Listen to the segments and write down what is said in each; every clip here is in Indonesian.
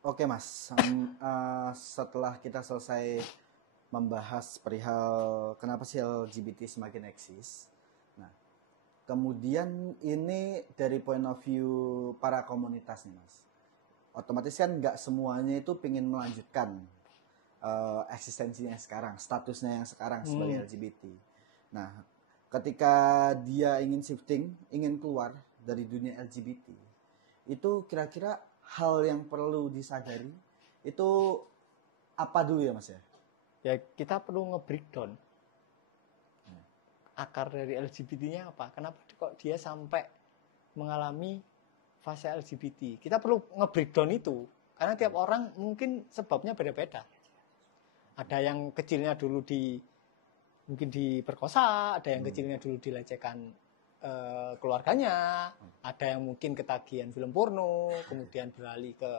Oke Mas, setelah kita selesai membahas perihal kenapa sih LGBT semakin eksis. Nah, kemudian ini dari point of view para komunitas nih Mas. Otomatis kan nggak semuanya itu pengen melanjutkan eksistensinya sekarang, statusnya yang sekarang sebagai LGBT. Nah, ketika dia ingin shifting, ingin keluar dari dunia LGBT, itu kira-kira hal yang perlu disadari itu apa dulu ya Mas ya? Ya kita perlu nge-breakdown akar dari LGBT-nya apa. Kenapa kok dia sampai mengalami fase LGBT? Kita perlu nge-breakdown itu. Karena tiap orang mungkin sebabnya beda-beda. Ada yang kecilnya dulu mungkin diperkosa, ada yang kecilnya dulu dilecehkan keluarganya, ada yang mungkin ketagihan film porno, kemudian beralih ke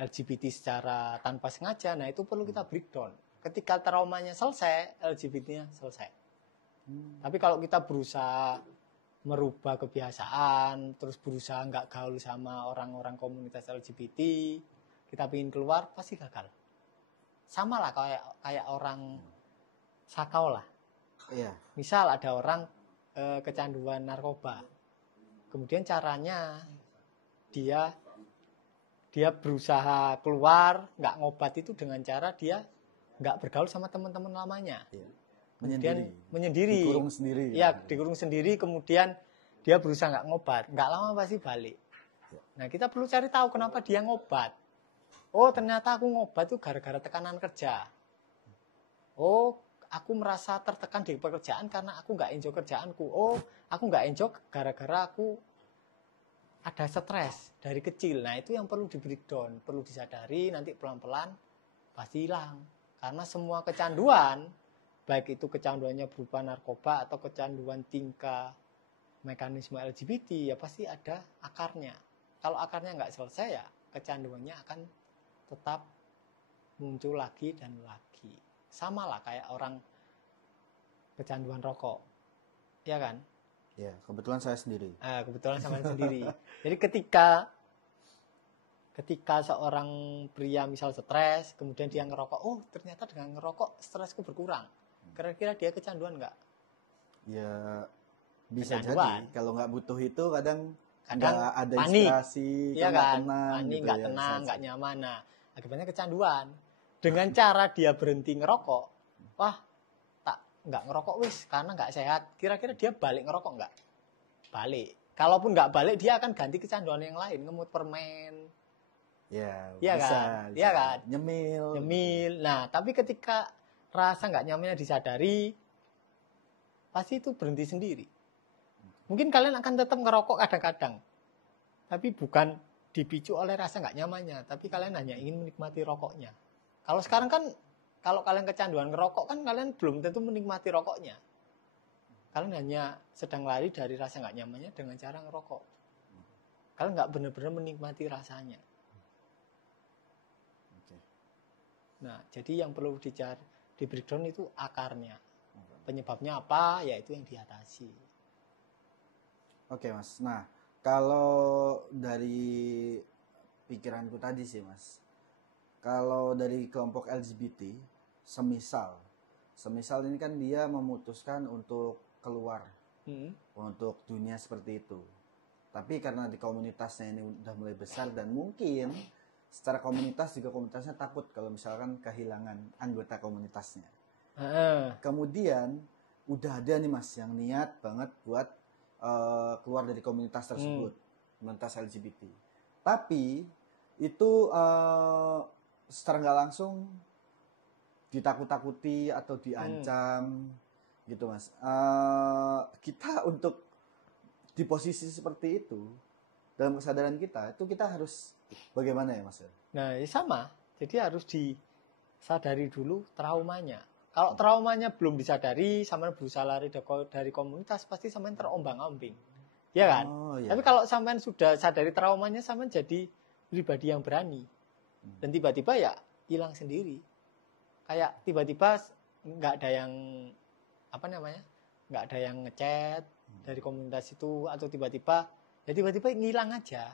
LGBT secara tanpa sengaja. Nah itu perlu kita breakdown. Ketika traumanya selesai, LGBT-nya selesai. Tapi kalau kita berusaha merubah kebiasaan, terus berusaha nggak gaul sama orang-orang komunitas LGBT, kita ingin keluar, pasti gagal. Sama lah kayak orang sakau lah. Iya. Misal ada orang kecanduan narkoba, kemudian caranya dia berusaha keluar, nggak ngobat itu dengan cara dia nggak bergaul sama teman-teman lamanya. Iya. Kemudian menyendiri. Dikurung sendiri. Ya, dikurung sendiri, kemudian dia berusaha nggak ngobat. Nggak lama pasti balik. Nah, kita perlu cari tahu kenapa dia ngobat. Oh, ternyata aku ngobat itu gara-gara tekanan kerja. Oh, aku merasa tertekan di pekerjaan karena aku nggak enjoy kerjaanku. Oh, aku nggak enjoy gara-gara aku ada stres dari kecil. Nah, itu yang perlu di breakdown, perlu disadari, nanti pelan-pelan pasti hilang. Karena semua kecanduan, baik itu kecanduannya berupa narkoba atau kecanduan tingkah mekanisme LGBT, ya pasti ada akarnya. Kalau akarnya nggak selesai, ya kecanduannya akan tetap muncul lagi dan lagi. Sama lah kayak orang kecanduan rokok, ya kan? Ya, kebetulan saya sendiri. Kebetulan sama sendiri. Jadi ketika seorang pria misal stres, kemudian dia ngerokok, oh ternyata dengan ngerokok stresku berkurang. Kira-kira dia kecanduan nggak? Ya, bisa Kecanduan. jadi. Kalau nggak butuh itu kadang Kadang nggak ada panik, inspirasi, ya nggak kan? tenang, Panik, gitu nggak ya. tenang, nggak nyaman. Nah, akibatnya kecanduan. Dengan cara dia berhenti ngerokok, wah tak nggak ngerokok wis karena nggak sehat. Kira-kira dia balik ngerokok nggak? Balik. Kalaupun nggak balik, dia akan ganti kecanduan yang lain, ngemut permen. Ya, Iya bisa, kan? bisa. Iya kan? Nyemil. Nyemil. Nah, tapi ketika rasa nggak nyamannya disadari, pasti itu berhenti sendiri. Mungkin kalian akan tetap ngerokok kadang-kadang, tapi bukan dipicu oleh rasa nggak nyamannya, tapi kalian hanya ingin menikmati rokoknya. Kalau sekarang kan, kalau kalian kecanduan ngerokok kan kalian belum tentu menikmati rokoknya. Kalian hanya sedang lari dari rasa nggak nyamannya dengan cara ngerokok. Kalian nggak benar-benar menikmati rasanya. Nah, jadi yang perlu dicari di breakdown itu akarnya. Penyebabnya apa? Yaitu yang diatasi. Oke, Mas. Nah, kalau dari pikiranku tadi sih, Mas. Kalau dari kelompok LGBT, semisal ini kan dia memutuskan untuk keluar untuk dunia seperti itu. Tapi karena di komunitasnya ini udah mulai besar dan mungkin secara komunitas juga komunitasnya takut kalau misalkan kehilangan anggota komunitasnya. Kemudian udah ada nih Mas yang niat banget buat keluar dari komunitas tersebut, komunitas LGBT. Tapi itu secara nggak langsung ditakut-takuti atau diancam gitu Mas. Kita untuk di posisi seperti itu dalam kesadaran kita itu kita harus bagaimana ya Mas? Nah, ya sama. Jadi harus disadari dulu traumanya. Kalau traumanya belum disadari, sampean berusaha lari dari komunitas, pasti sampean terombang-ambing. Ya kan? Oh, iya. Tapi kalau sampean sudah sadari traumanya, sampean jadi pribadi yang berani. Dan tiba-tiba ya hilang sendiri. Kayak tiba-tiba nggak ada yang nggak ada yang ngechat dari komunitas itu, atau tiba-tiba ngilang aja,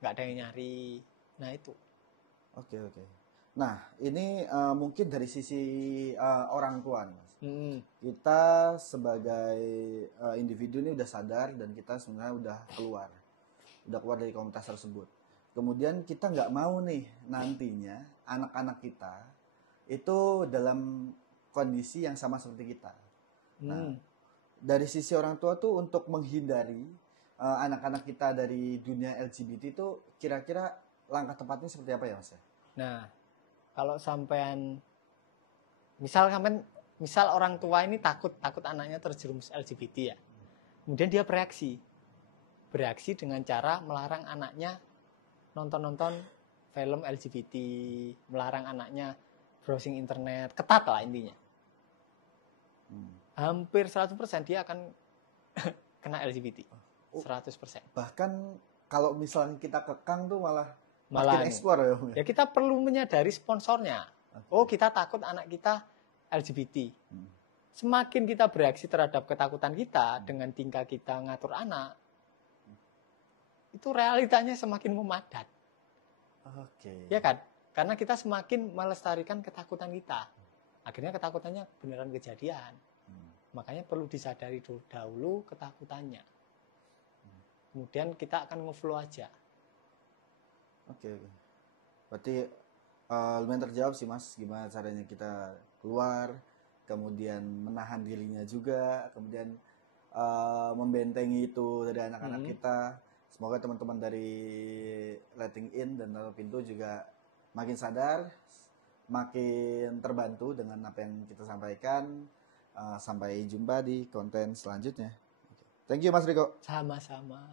nggak ada yang nyari. Nah itu Oke, oke. Nah, ini mungkin dari sisi orang tua nih, Mas. Kita sebagai individu ini udah sadar dan kita sebenarnya udah keluar dari komunitas tersebut. Kemudian kita nggak mau nih nantinya anak-anak kita itu dalam kondisi yang sama seperti kita. Nah, dari sisi orang tua tuh untuk menghindari anak-anak kita dari dunia LGBT itu kira-kira langkah tepatnya seperti apa ya, Mas? Nah, kalau sampean misal orang tua ini takut anaknya terjerumus LGBT ya. Kemudian dia bereaksi dengan cara melarang anaknya nonton film LGBT, melarang anaknya browsing internet, ketat lah intinya. Hampir 100% dia akan kena LGBT. 100%. Bahkan kalau misalnya kita kekang tuh malah makin eksplor ya. Ya kita perlu menyadari sponsornya. Oh, kita takut anak kita LGBT. Semakin kita bereaksi terhadap ketakutan kita dengan tingkah kita ngatur anak, itu realitanya semakin memadat. Oke. Ya kan? Karena kita semakin melestarikan ketakutan kita. Akhirnya ketakutannya beneran kejadian. Makanya perlu disadari dahulu ketakutannya. Kemudian kita akan nge-flow aja. Oke. Berarti lumayan terjawab sih, Mas, gimana caranya kita keluar, kemudian menahan dirinya juga, kemudian membentengi itu dari anak-anak kita. Semoga teman-teman dari Letting In dan Naruh Pintu juga makin sadar, makin terbantu dengan apa yang kita sampaikan. Sampai jumpa di konten selanjutnya. Thank you, Mas Riko. Sama-sama.